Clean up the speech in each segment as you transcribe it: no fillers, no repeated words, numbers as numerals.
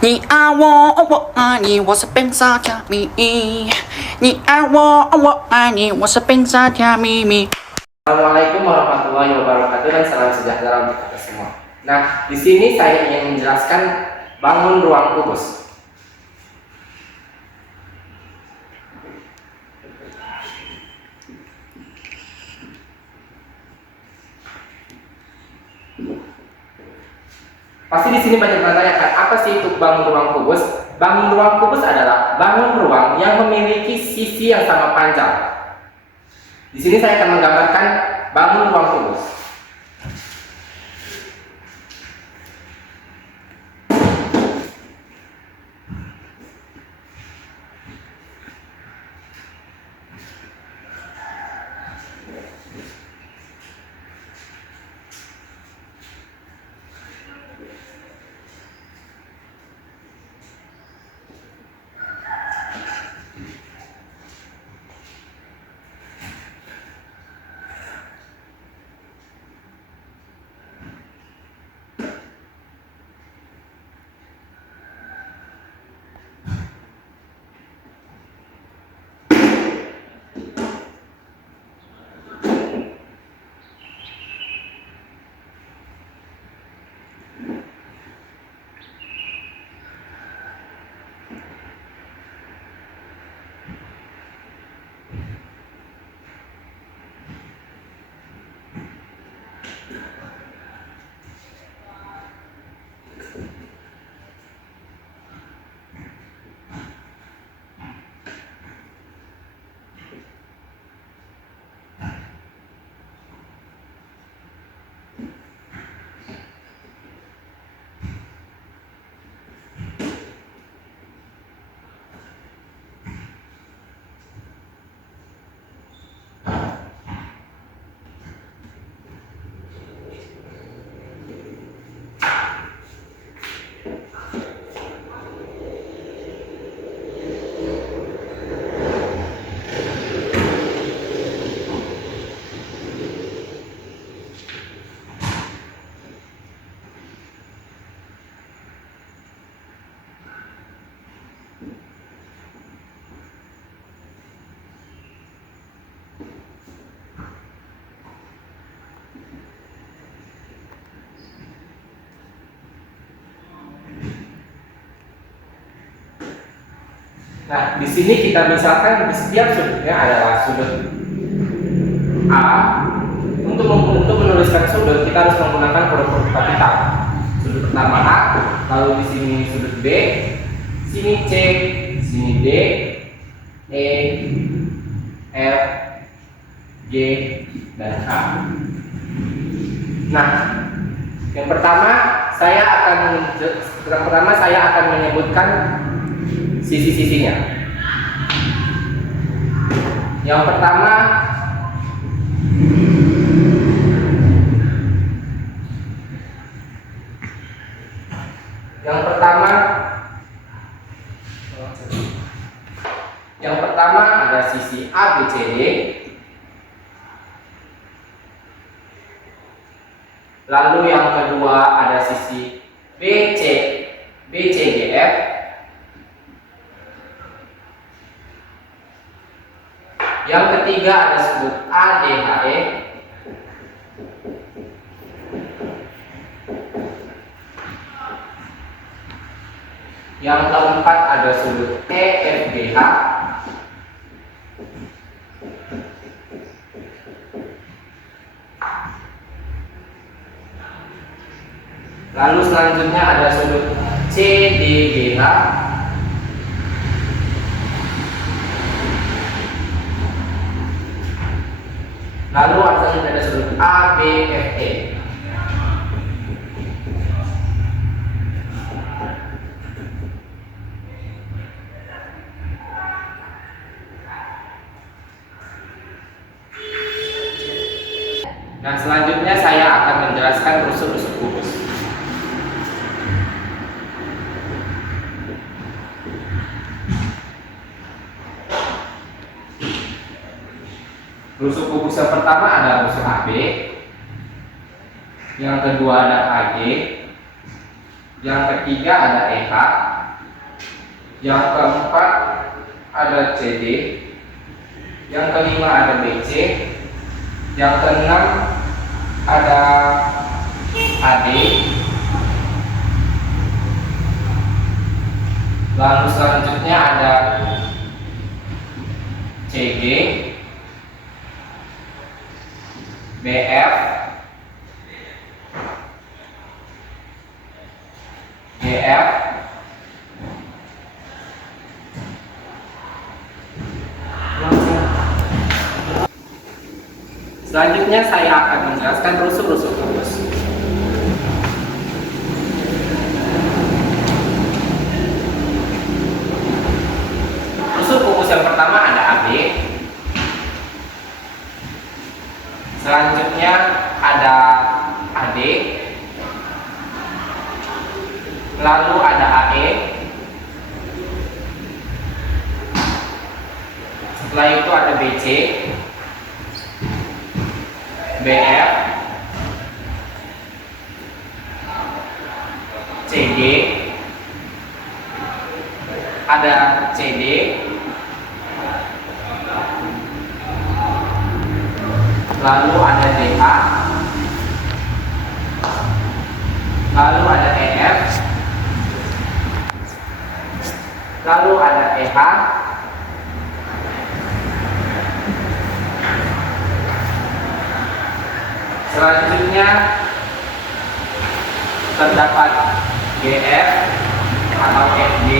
你爱我，我爱你，我是本傻甜蜜。你爱我，我爱你，我是本傻甜蜜。 Assalamualaikum warahmatullahi wabarakatuh dan salam sejahtera untuk kita semua. Nah, di sini saya ingin menjelaskan bangun ruang kubus. Pasti di sini banyak bertanya-tanya, apa sih itu bangun ruang kubus? Bangun ruang kubus adalah bangun ruang yang memiliki sisi yang sama panjang. Di sini saya akan menggambarkan bangun ruang kubus. Nah, di sini kita misalkan di setiap sudutnya adalah sudut A. Untuk menuliskan sudut kita harus menggunakan huruf kapital. Sudut pertama A, lalu di sini sudut B, sini C, sini D, E, F, G, dan H. Nah, yang pertama saya akan menyebutkan sisi-sisinya. Yang pertama ada sisi A, B, C, D. Lalu yang kedua ada sisi B, C, G, F. Yang ketiga ada sudut A, D, H, E. Yang keempat ada sudut E, F, G, H. Lalu selanjutnya ada sudut C, D, G, H. Lalu selanjutnya ada sudut A, B, F, E. Dan selanjutnya saya akan menjelaskan rusuk-rusuk kubus. Rusuk kubus yang pertama ada rusuk AB, yang kedua ada AG, yang ketiga ada EH, Yang keempat ada CD. Yang kelima ada BC. Yang keenam ada AD. Lalu selanjutnya ada CG, BF, GF, selanjutnya saya akan menjelaskan rusuk-rusuk kubus. Rusuk kubus yang pertama ada AB. Selanjutnya ada AD. Lalu ada AE. Setelah itu ada BC, BF, CD, ada CD, lalu ada DH, lalu ada EF, lalu ada EH, selanjutnya terdapat GF atau FG.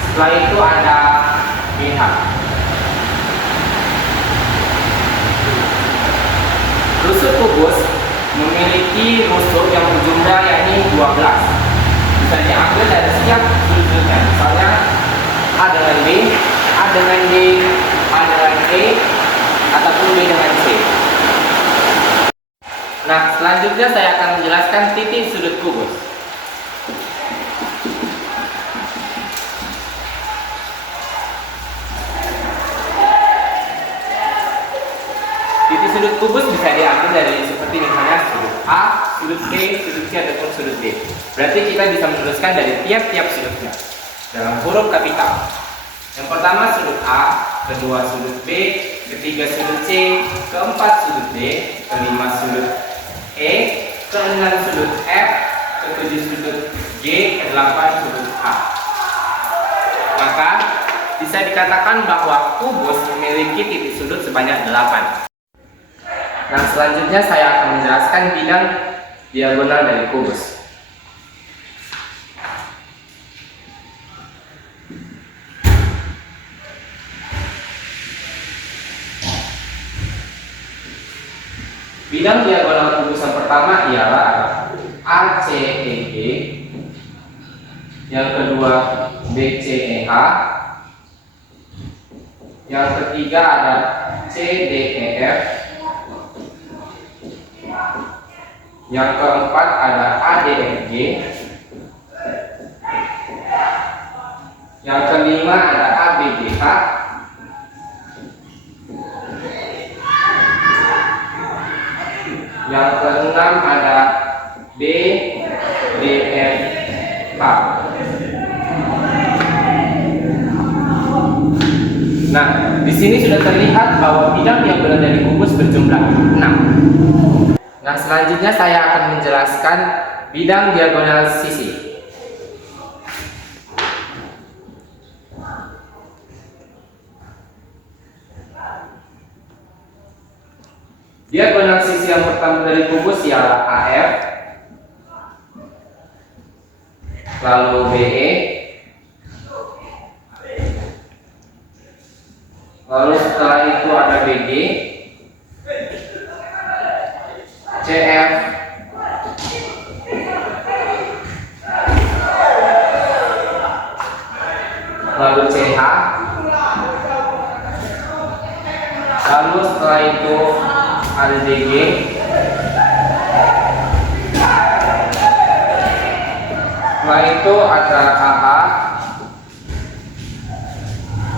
Setelah itu ada GH. Rusuk kubus memiliki rusuk yang berjumlah yakni 12. Bisa diambil dari setiap sudutnya. Misalnya A dengan B, A dengan D, A dengan E, ataupun B dengan C. Nah, selanjutnya saya akan menjelaskan titik sudut kubus. Titik sudut kubus bisa diambil dari seperti misalnya sudut A, sudut B, sudut C, ataupun sudut D. Berarti kita bisa menuliskan dari tiap-tiap sudutnya dalam huruf kapital. Yang pertama sudut A, kedua sudut B, ketiga sudut C, keempat sudut D, kelima sudut E, keenam sudut F, ketujuh sudut G, kedelapan sudut H. Maka bisa dikatakan bahwa kubus memiliki titik sudut sebanyak 8. Nah, selanjutnya saya akan menjelaskan bidang diagonal dari kubus. Bidang diagonal kubus yang pertama ialah ACEG, yang kedua BCEH, yang ketiga ada CDEF, yang keempat ada ADFG, yang kelima ada ABGH, yang keenam ada BDFK. Nah, di sini sudah terlihat bahwa bidang yang berada di kubus berjumlah 6. Nah, selanjutnya saya akan menjelaskan bidang diagonal sisi. Diagonal sisi yang pertama dari kubus ialah AF, lalu BE, lalu setelah itu ada BG, CF, lalu CH, lalu setelah itu ada DG, setelah itu ada AA,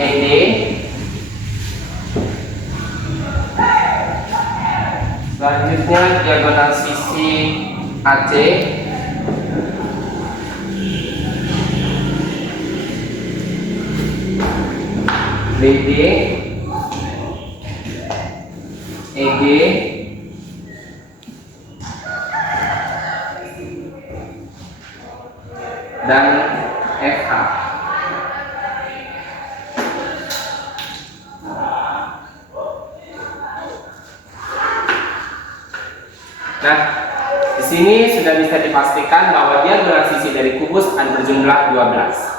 ED, selanjutnya diagonal sisi AC, BD, EG, dan FH. Nah, di sini sudah bisa dipastikan bahwa diagonal sisi dari kubus ada berjumlah 12.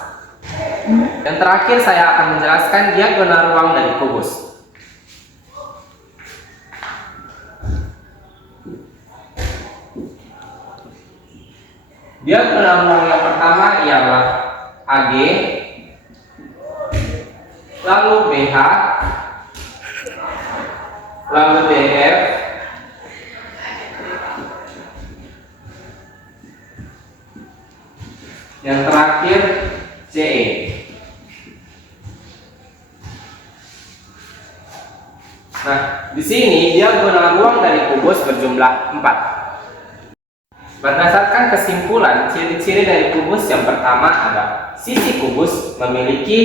Dan terakhir saya akan menjelaskan diagonal ruang dari kubus. Diagonal ruang yang pertama ialah AG, lalu BH, lalu DF, yang terakhir CE. Nah, di sini diagonal ruang dari kubus berjumlah 4. Berdasarkan kesimpulan, ciri-ciri dari kubus yang pertama adalah sisi kubus memiliki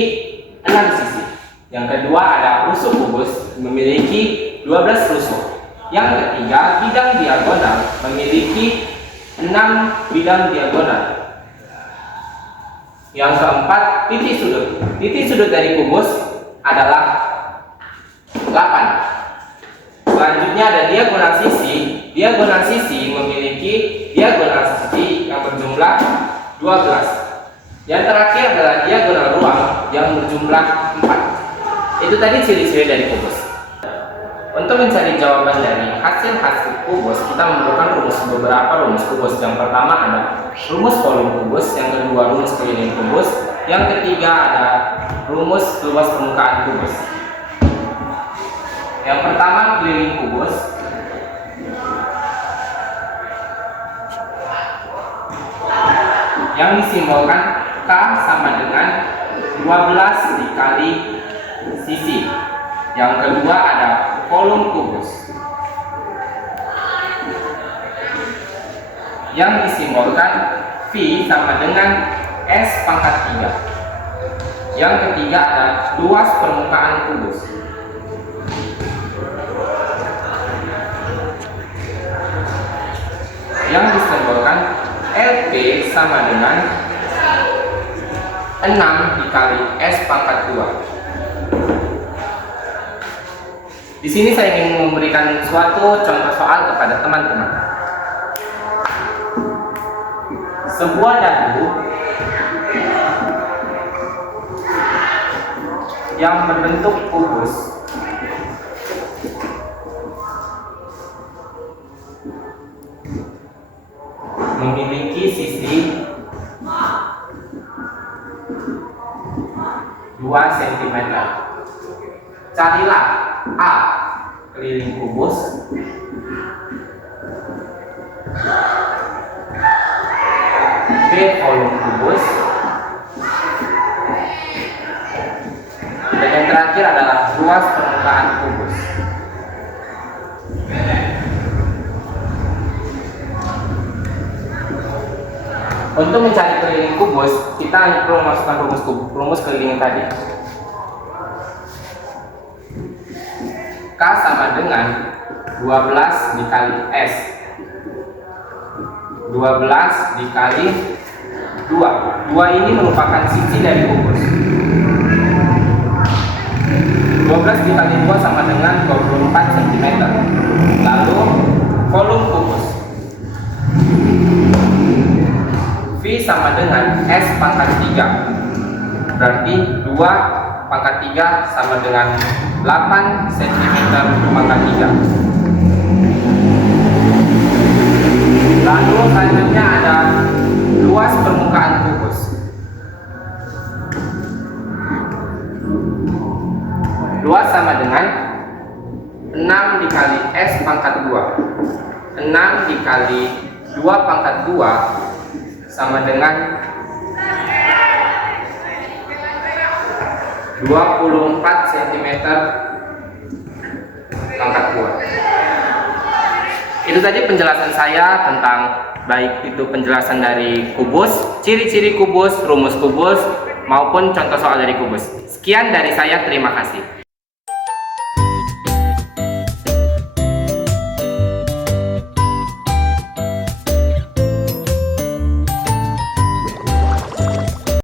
6 sisi. Yang kedua ada rusuk kubus memiliki 12 rusuk. Yang ketiga, bidang diagonal memiliki 6 bidang diagonal. Yang keempat, titik sudut. Titik sudut dari kubus adalah 8. Selanjutnya ada diagonal sisi. Diagonal sisi memiliki diagonal sisi yang berjumlah 12. Yang terakhir adalah diagonal ruang yang berjumlah 4. Itu tadi ciri-ciri dari kubus. Untuk mencari jawaban dari hasil kubus, kita memerlukan beberapa rumus kubus. Yang pertama ada rumus volume kubus, yang kedua rumus keliling kubus, yang ketiga ada rumus luas permukaan kubus. Yang pertama keliling kubus. Yang disimbolkan K sama dengan 12 dikali sisi. Yang kedua ada volume kubus. Yang disimbolkan V sama dengan S pangkat 3. Yang ketiga ada luas permukaan kubus. Yang disimbolkan LP sama dengan 6 dikali S pangkat 2. Di sini saya ingin memberikan suatu contoh soal kepada teman-teman. Sebuah dagu yang berbentuk kubus memiliki sisi 2 cm. Carilah A keliling kubus, B volume kubus, dan yang terakhir adalah luas permukaan kubus. Untuk mencari keliling kubus, kita perlu memasukkan rumus keliling tadi. K sama dengan 12 dikali S. 12 dikali 2. 2 ini merupakan sisi dari kubus. 12 dikali 2 sama dengan 24 cm. Lalu volume kubus. V sama dengan S pangkat 3. Berarti 2 pangkat 3 sama dengan 8 cm pangkat 3. Lalu selanjutnya ada luas permukaan kubus. Luas sama dengan 6 dikali S pangkat 2. 6 dikali 2 pangkat 2 sama dengan 24 cm pangkat 2. Itu tadi penjelasan saya tentang baik itu penjelasan dari kubus, ciri-ciri kubus, rumus kubus, maupun contoh soal dari kubus. Sekian dari saya, terima kasih.